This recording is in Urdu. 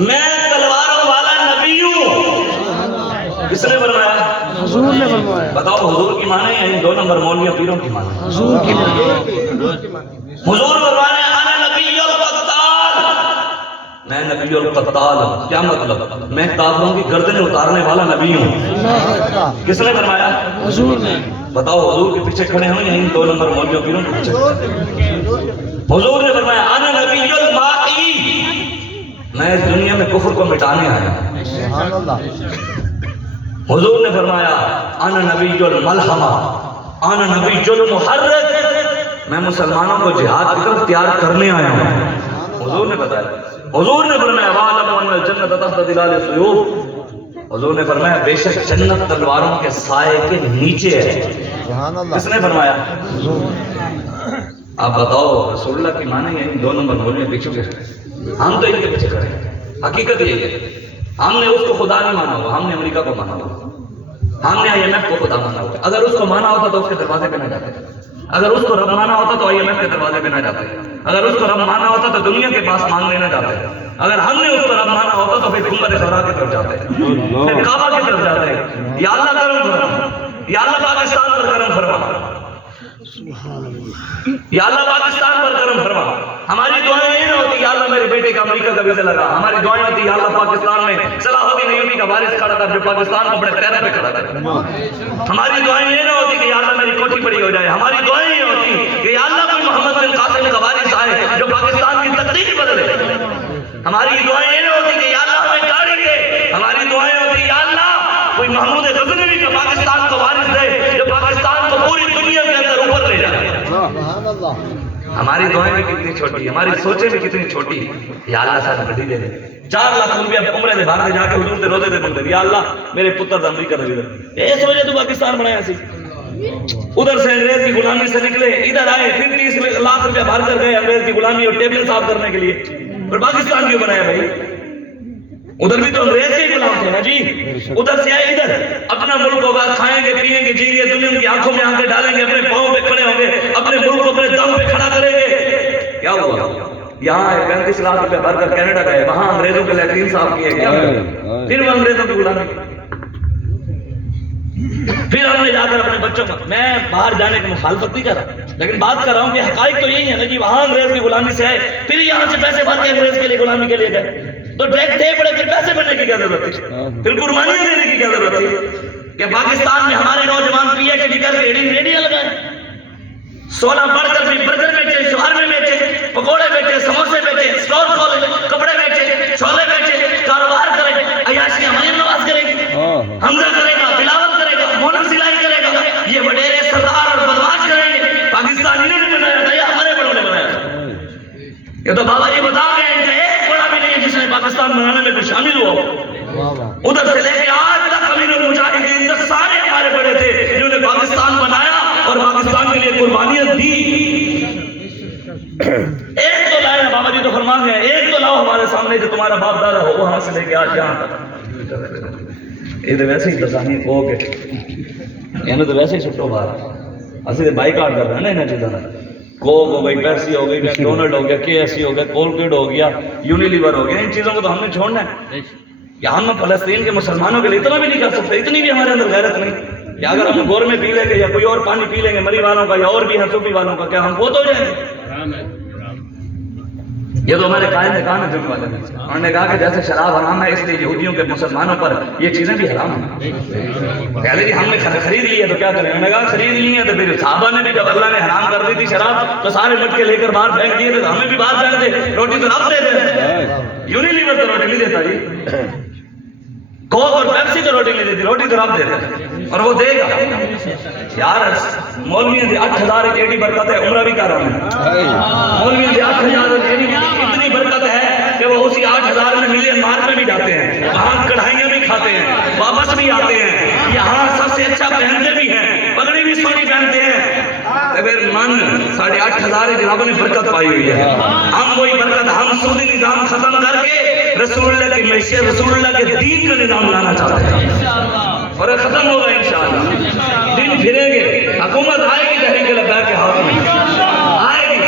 میں تلواروں والا نبی ہوں. کس نے فرمایا؟ حضور نے فرمایا. بتاؤ حضور کی معنی ہے ان 2 نمبر مولویوں پیروں کی معنی؟ حضور کی معنی. حضور فرمایا انا نبی القتال، میں نبی القتال ہوں. کیا مطلب؟ میں کافروں کی گردنیں اتارنے والا نبی ہوں. کس نے فرمایا؟ حضور نے. بتاؤ حضور کے پیچھے کھڑے ہوں یا ان 2 نمبر مولویوں پیروں کے پیچھے کھڑے؟ حضور نے فرمایا انا نبی المائی، میں اس دنیا میں کفر کو مٹانے آیا ہوں. سبحان اللہ. حضور نے فرمایا انا نبی الملحمہ، انا نبی المحرک، میں مسلمانوں کو جہاد کی طرف تیار کرنے آیا ہوں. حضور نے بتایا. حضور نے فرمایا وَاعْلَمُوا أَنَّ الْجَنَّةَ تَحْتَ ظِلَالِ السُّيُوفِ، حضور نے فرمایا بے شک جنت تلواروں کے سائے کے نیچے ہے. سبحان اللہ. کس نے فرمایا؟ حضور. آپ بتاؤ رسول اللہ کی معنی ہے ان 2 نمبر مولوی پیچھے کے. ہم تو ان کے پیچھے کھڑے ہیں. حقیقت یہی ہے ہم نے اس کو خدا نہیں مانا ہوا، ہم نے امریکہ کو مانا ہوا، ہم نے IMF کو خدا مانا ہوا. اگر اس کو مانا ہوتا تو اس کے دروازے پہ نہ جاتے. اگر اس کو رب مانا ہوتا تو IMF کے دروازے پہ نہ جاتے. اگر اس کو رب مانا ہوتا تو دنیا کے پاس مانگ لینا جاتے. اگر ہم نے اس کو رب مانا ہوتا تو پھر گنبد خضرا کی طرف جاتے، پھر کعبہ کی طرف جاتے. یا اللہ کرم فرما، یا اللہ پاکستان پر کرم فرما، یا اللہ پاکستان پر کرم فرما. ہماری دعائیں یہ نہ ہوتی یا اللہ میرے بیٹے کا امریکہ کا ویزا لگا، ہماری دعائیں ہوتی یا اللہ پاکستان میں صلاح الدین ایوبی کا وارث کھڑا کر جو پاکستان کو اپنے پیر پہ کھڑا کر. ہماری دعائیں یہ نہ ہوتی کہ یا اللہ میری کوٹھی بڑی ہو جائے، ہماری دعائیں یہ ہوتی کہ یا اللہ کوئی محمد بن قاسم کا وارث آئے جو پاکستان کی تقدیر بدلے. ہماری دعائیں یہ نہ ہوتی کہ یا اللہ ہمیں گاڑی دے، ہماری دعائیں ہوتی یا اللہ کوئی محمود غزنوی کا پاکستان کو وارث دے جو پاکستان کو پوری دنیا کے اندر اوپر لے جائے. سبحان اللہ. ہماری دعائیں بھی کتنی چھوٹی، ہماری سوچیں بھی کتنی چھوٹی. یا اللہ صاحب گڈی دے دے 4 لاکھ روپیہ عمرے دے باہر جا کے حضور دے روزے دے بندے یا اللہ میرے پتر دا امریکہ دا ویزا. اس وجہ تو پاکستان بنایا سی. ادھر سے انگریز کی غلامی سے نکلے ادھر آئے، پھر 30 لاکھ روپیہ باہر کر گئے انگریز کی غلامی اور ٹیبل صاف کرنے کے لیے. اور پاکستان کیوں بنایا بھائی؟ ادھر بھی تو انگریز کے غلام تھے نا جی. ادھر سے آئے ادھر اپنا ملک ہوگا، کھائیں گے پیئیں گے جئیں گے، دنیا کی آنکھوں میں آنکھیں ڈالیں گے، اپنے پاؤں پہ کھڑے ہوں گے، اپنے ملک کو اپنے دم پہ کھڑا کریں گے. کیا ہوا؟ یہاں 35 لاکھ روپے بھر کر کینیڈا گئے، وہاں انگریزوں کے لیٹرین صاف کیے. کیا پھر وہ انگریزوں کی غلامی. پھر ہم نے جا کر اپنے بچوں کو، میں باہر جانے کی مخالفت نہیں کر رہا لیکن بات کر رہا ہوں کہ حقائق تو یہی ہے نا جی. وہاں انگریز کی غلامی سے آئے، پھر یہاں سے پیسے بھر کے انگریز کے لیے غلامی کے لیے گئے. تو ٹیکس دے پڑے، پھر پیسے بھرنے کی کیا ضرورت تھی؟ پھر قربانیاں دینے کی کیا ضرورت تھی کہ پاکستان میں ہمارے نوجوان PhD کر کے ریڈیاں لگائے، 16 پڑھ کر بھی برگر بیچے، شاورمے بیچے، پکوڑے بیچے، سموسے بیچے، اسٹور کھولے، کپڑے بیچے، چھولے بیچے، کاروبار کرے، عیاشیاں مریم نواز کرے گی، حمزہ کرے گا، بلاول کرے گا، مونن سلائی کرے گا. یہ وڈیرے سردار اور بدماش کریں گے. پاکستان انہوں نے بنایا تھا یا ہمارے بڑوں نے بنایا تھا؟ یہ تو بابا جی بتا گئے ان کا ایک بڑا بھی نہیں ہے جس نے پاکستان بنانے میں کچھ شامل ہوا. ادھر سے لے کے آج تک امیر المجاہدین تک سارے ہمارے بڑے تھے جنہوں نے پاکستان بنایا اور پاکستان کے لیے قربانیاں دی. ایک تو لایا بابا جی تو فرما گئے، ایک تو لاؤ ہمارے سامنے جو تمہارا باپ دادا ہو وہاں سے لے کے آج یہاں تک. یہ تو ویسے ہی دسانی ہو گئے، یہ تو ویسے ہی چھٹو باہر. اسی تو بائی کاٹ کر رہے ہیں نا انہیں چیزوں کا. کوک ہو گئی، پیپسی ہو گئی، میکڈونلڈ ہو گیا، KFC ہو گیا، کولگیٹ ہو گیا، یونیلیور ہو گیا. ان چیزوں کو تو ہم نے چھوڑنا ہے. یا ہم فلسطین کے مسلمانوں کے لیے اتنا بھی نہیں کر سکتے، اتنی بھی ہمارے اندر غیرت نہیں کہ اگر ہم گور میں پی لیں گے یا کوئی اور پانی پی لیں گے مری والوں کا یا اور بھی حسوبی والوں کا، کیا ہم فوت ہو جائیں گے؟ یہ تو ہمارے قائد نے کہا نا جن والے نے، انہوں نے کہا کہ جیسے شراب حرام ہے اس لیے یہودیوں کے مسلمانوں پر یہ چیزیں بھی حرام ہیں. پہلے جی ہم نے خرید لی ہے تو کیا کریں؟ انہوں نے کہا خرید لی ہے تو پھر صحابہ نے بھی جب اللہ نے حرام کر دی تھی شراب تو سارے مٹکے لے کر باہر پھینک دیے تھے، تو ہمیں بھی باہر پھینک دے. روٹی تو رب دے دے، یونیلیور تو روٹی نہیں دیتا جی. کوک اور پیپسی تو روٹی نہیں دیتی، روٹی تو رب دیتا ہے اور وہ دے گا. یار مولویوں دی 8000 ایڈی برکت ہے، عمرہ بھی کر رہا ہوں. مولویوں دی 8000 ایڈی اتنی برکت ہے کہ وہ اسی 8000 میں ملین مارک میں بھی جاتے ہیں، وہاں کڑھائیاں بھی کھاتے ہیں، واپس بھی آتے ہیں، یہاں سب سے اچھا پہنتے بھی ہیں، پگڑی بھی سونی پہنتے ہیں. پھر من 8500 جنابوں نے برکت پائی ہوئی ہے. ہم وہی برکت، ہم سودی نظام ختم کر کے رسول اللہ کی معیشت، رسول اللہ کے دین کا نظام لانا چاہتے ہیں اور یہ ختم ہوگا انشاءاللہ. دن پھریں گے، حکومت آئے گی تحریک لبیک کے ہاتھ میں آئے گی.